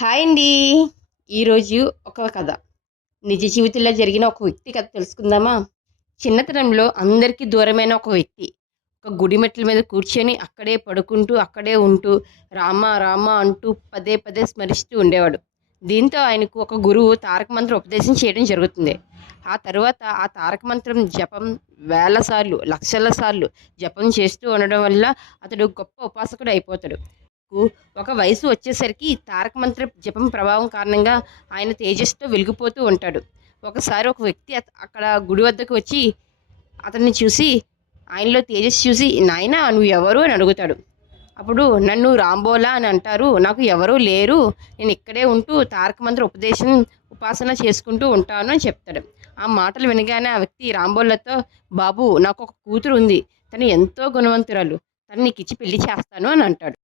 Hi అండి. ఈరోజు ఒక కథ. నిజ జీవితంలో జరిగిన ఒక వ్యక్తి కథ తెలుసుకుందామా? చిన్నతనంలో అందరికీ దూరమైన ఒక వ్యక్తి. ఒక గుడి మెట్ల మీద కూర్చొని అక్కడే పడుకుంటూ అక్కడే ఉంటూ రామ రామ అంటూ పదే పదే స్మరిస్తూ ఉండేవాడు. దీంతో ఆయనకు ఒక గురువు తారక మంత్రం ఉపదేశం చేయడం జరుగుతుంది. ఆ తర్వాత ఆ తారక మంత్రం జపం వేల సార్లు లక్షల సార్లు జపం చేస్తూ ఉండడం వల్ల అతడు గొప్ప ఉపాసకుడు అయిపోతాడు. కు ఒక వయసు వచ్చేసరికి తారక మంత్ర జపం ప్రభావం కారణంగా ఆయన తేజస్సుతో వెలిగిపోతూ ఉంటాడు. ఒకసారి ఒక వ్యక్తి అక్కడ గుడి వద్దకు వచ్చి అతన్ని చూసి ఆయనలో తేజస్సు చూసి నాయన నువ్వు ఎవరు? అని అడుగుతాడు. అప్పుడు నన్ను రాంబోలా అని అంటారు. నాకు ఎవరూ లేరు. నేను ఇక్కడే ఉంటూ తారక మంత్ర ఉపదేశం ఉపాసన చేసుకుంటూ ఉంటాను అని చెప్తాడు. ఆ మాటలు వినగానే ఆ వ్యక్తి రాంబోలతో బాబు నాకు ఒక కూతురు ఉంది. తను ఎంతో గుణవంతురాలు. తను నీకు ఇచ్చి పెళ్ళి చేస్తాను అని అంటాడు.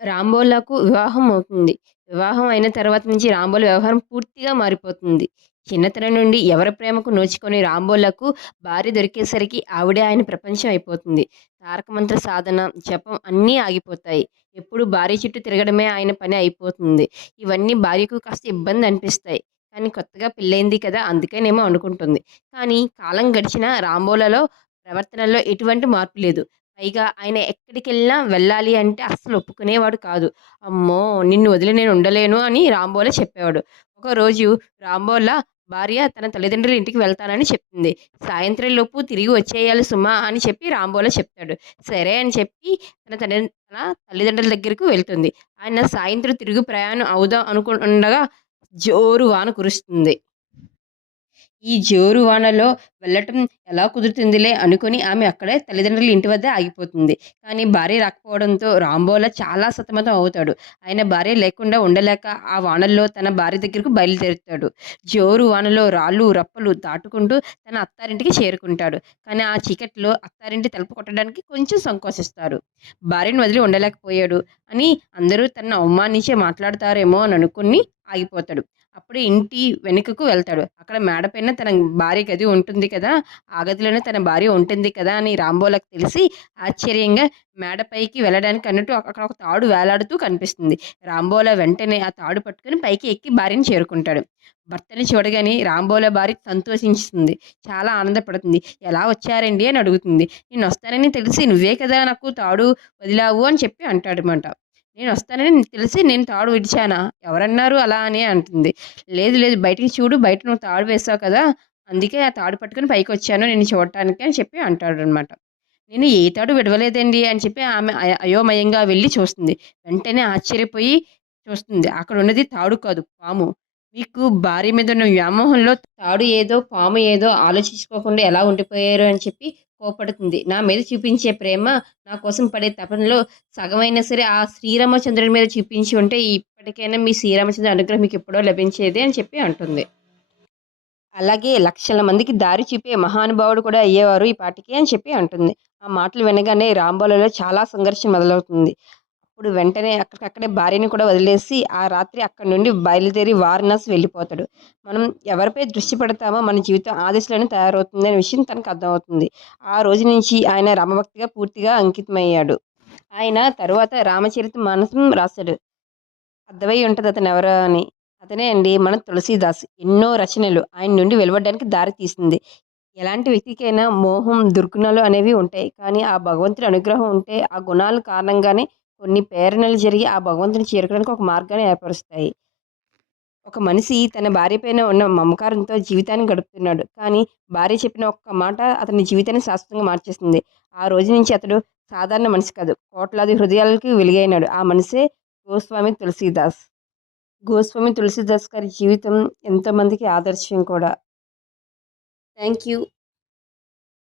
రాంబోలాకు వివాహం అవుతుంది. వివాహం అయిన తర్వాత నుంచి రాంబోల వ్యవహారం పూర్తిగా మారిపోతుంది. చిన్నతనం నుండి ఎవరి ప్రేమకు నోచుకొని రాంబోలకు భార్య దొరికేసరికి ఆవిడే ఆయన ప్రపంచం అయిపోతుంది. తారకమంత్ర సాధన జపం అన్నీ ఆగిపోతాయి. ఎప్పుడు భార్య చుట్టూ తిరగడమే ఆయన పని అయిపోతుంది. ఇవన్నీ భార్యకు కాస్త ఇబ్బంది అనిపిస్తాయి. కానీ కొత్తగా పెళ్ళైంది కదా అందుకేనేమో అనుకుంటుంది. కానీ కాలం గడిచిన రాంబోలలో ప్రవర్తనలో ఎటువంటి మార్పు లేదు. పైగా ఆయన ఎక్కడికి వెళ్ళినా వెళ్ళాలి అంటే అస్సలు ఒప్పుకునేవాడు కాదు. అమ్మో! నిన్ను వదిలి నేను ఉండలేను అని రాంబోల చెప్పేవాడు. ఒకరోజు రాంబోల భార్య తన తల్లిదండ్రుల ఇంటికి వెళ్తానని చెప్తుంది సాయంత్రం లోపు తిరిగి వచ్చేయాలి సుమా అని చెప్పి రాంబోల చెప్తాడు సరే అని చెప్పి తన తల్లి తన తల్లిదండ్రుల దగ్గరకు వెళ్తుంది. ఆయన సాయంత్రం తిరుగు ప్రయాణం అవుదాం అనుకుండగా జోరు వాన కురుస్తుంది. ఈ జోరు వానలో వెళ్ళటం ఎలా కుదురుతుందిలే అనుకుని ఆమె అక్కడే తల్లిదండ్రుల ఇంటి వద్ద ఆగిపోతుంది. కానీ భార్య రాకపోవడంతో రాంబోలా చాలా సతమతం అవుతాడు. ఆయన భార్య లేకుండా ఉండలేక ఆ వానల్లో తన భార్య దగ్గరకు బయలుదేరుతాడు. జోరు వానలో రాళ్ళు రప్పలు దాటుకుంటూ తన అత్తారింటికి చేరుకుంటాడు. కానీ ఆ చీకట్లో అత్తారింటి తలుపు కొట్టడానికి కొంచెం సంకోచిస్తారు భార్యను వదిలి ఉండలేకపోయాడు అని అందరూ తనను అవమానించే మాట్లాడతారేమో అని అనుకుని ఆగిపోతాడు. అప్పుడు ఇంటి వెనుకకు వెళ్తాడు. అక్కడ మేడపైన తన భార్య గది ఉంటుంది కదా ఆ గదిలోనే తన భార్య ఉంటుంది కదా అని రాంబోలకు తెలిసి ఆశ్చర్యంగా మేడపైకి వెళ్ళడానికి అన్నట్టు అక్కడ ఒక తాడు వేలాడుతూ కనిపిస్తుంది. రాంబోలా వెంటనే ఆ తాడు పట్టుకుని పైకి ఎక్కి భార్యని చేరుకుంటాడు. భర్తని చూడగానే రాంబోల భార్య సంతోషిస్తుంది చాలా ఆనందపడుతుంది. ఎలా వచ్చారండి? అని అడుగుతుంది. నేను వస్తానని తెలిసి నువ్వే కదా నాకు తాడు వదిలావు అని చెప్పి అంటాడనమాట నేను వస్తానని తెలిసి నేను తాడు విడిచానా? ఎవరన్నారు అలా అని అంటుంది. లేదు లేదు బయటికి చూడు బయట నువ్వు తాడు వేసావు కదా అందుకే ఆ తాడు పట్టుకుని పైకి వచ్చాను నేను చూడటానికి అని చెప్పి అంటాడు అనమాట నేను ఏ తాడు విడవలేదండి అని చెప్పి ఆమె అయోమయంగా వెళ్ళి చూస్తుంది. వెంటనే ఆశ్చర్యపోయి చూస్తుంది. అక్కడ ఉన్నది తాడు కాదు పాము. మీకు భార్య మీద ఉన్న వ్యామోహంలో తాడు ఏదో పాము ఏదో ఆలోచించుకోకుండా ఎలా ఉండిపోయారు అని చెప్పి కోపడుతుంది. నా మీద చూపించే ప్రేమ నా కోసం పడే తపనలో సగమైనా సరే ఆ శ్రీరామచంద్రుడి మీద చూపించి ఉంటే ఇప్పటికైనా మీ శ్రీరామచంద్ర అనుగ్రహం మీకు ఎప్పుడో లభించేది అని చెప్పి అంటుంది. అలాగే లక్షల మందికి దారి చూపే మహానుభావుడు కూడా అయ్యేవారు ఈ పాటికి అని చెప్పి అంటుంది. ఆ మాటలు వినగానే రాంబోలలో చాలా సంఘర్షణ మొదలవుతుంది. అప్పుడు వెంటనే అక్కడికక్కడే భార్యని కూడా వదిలేసి ఆ రాత్రి అక్కడి నుండి బయలుదేరి వారణాసి వెళ్ళిపోతాడు. మనం ఎవరిపై దృష్టి పెడతామో మన జీవితం ఆ దిశలోనే తయారవుతుంది అనే విషయం తనకు అర్థమవుతుంది. ఆ రోజు నుంచి ఆయన రామభక్తిగా పూర్తిగా అంకితమయ్యాడు. ఆయన తరువాత రామచరిత మానసం రాశాడు. అర్థమై ఉంటుంది అతను ఎవరో అని. అతనే అండి మన తులసీదాస్. ఎన్నో రచనలు ఆయన నుండి వెలువడడానికి దారి తీసింది. ఎలాంటి వ్యక్తికైనా మోహం దుర్గుణాలు అనేవి ఉంటాయి. కానీ ఆ భగవంతుడి అనుగ్రహం ఉంటే ఆ గుణాల కారణంగానే కొన్ని ప్రేరణలు జరిగి ఆ భగవంతుని చేరుకోవడానికి ఒక మార్గాన్ని ఏర్పరుస్తాయి. ఒక మనిషి తన భార్య పైన ఉన్న మమకారంతో జీవితాన్ని గడుపుతున్నాడు. కానీ భార్య చెప్పిన ఒక్క మాట అతని జీవితాన్ని శాశ్వతంగా మార్చేస్తుంది. ఆ రోజు నుంచి అతడు సాధారణ మనిషి కాదు. కోట్లాది హృదయాలకి వెలుగైనాడు. ఆ మనిషే గోస్వామి తులసీదాస్. గోస్వామి తులసీదాస్ గారి జీవితం ఎంతోమందికి ఆదర్శం కూడా. Thank you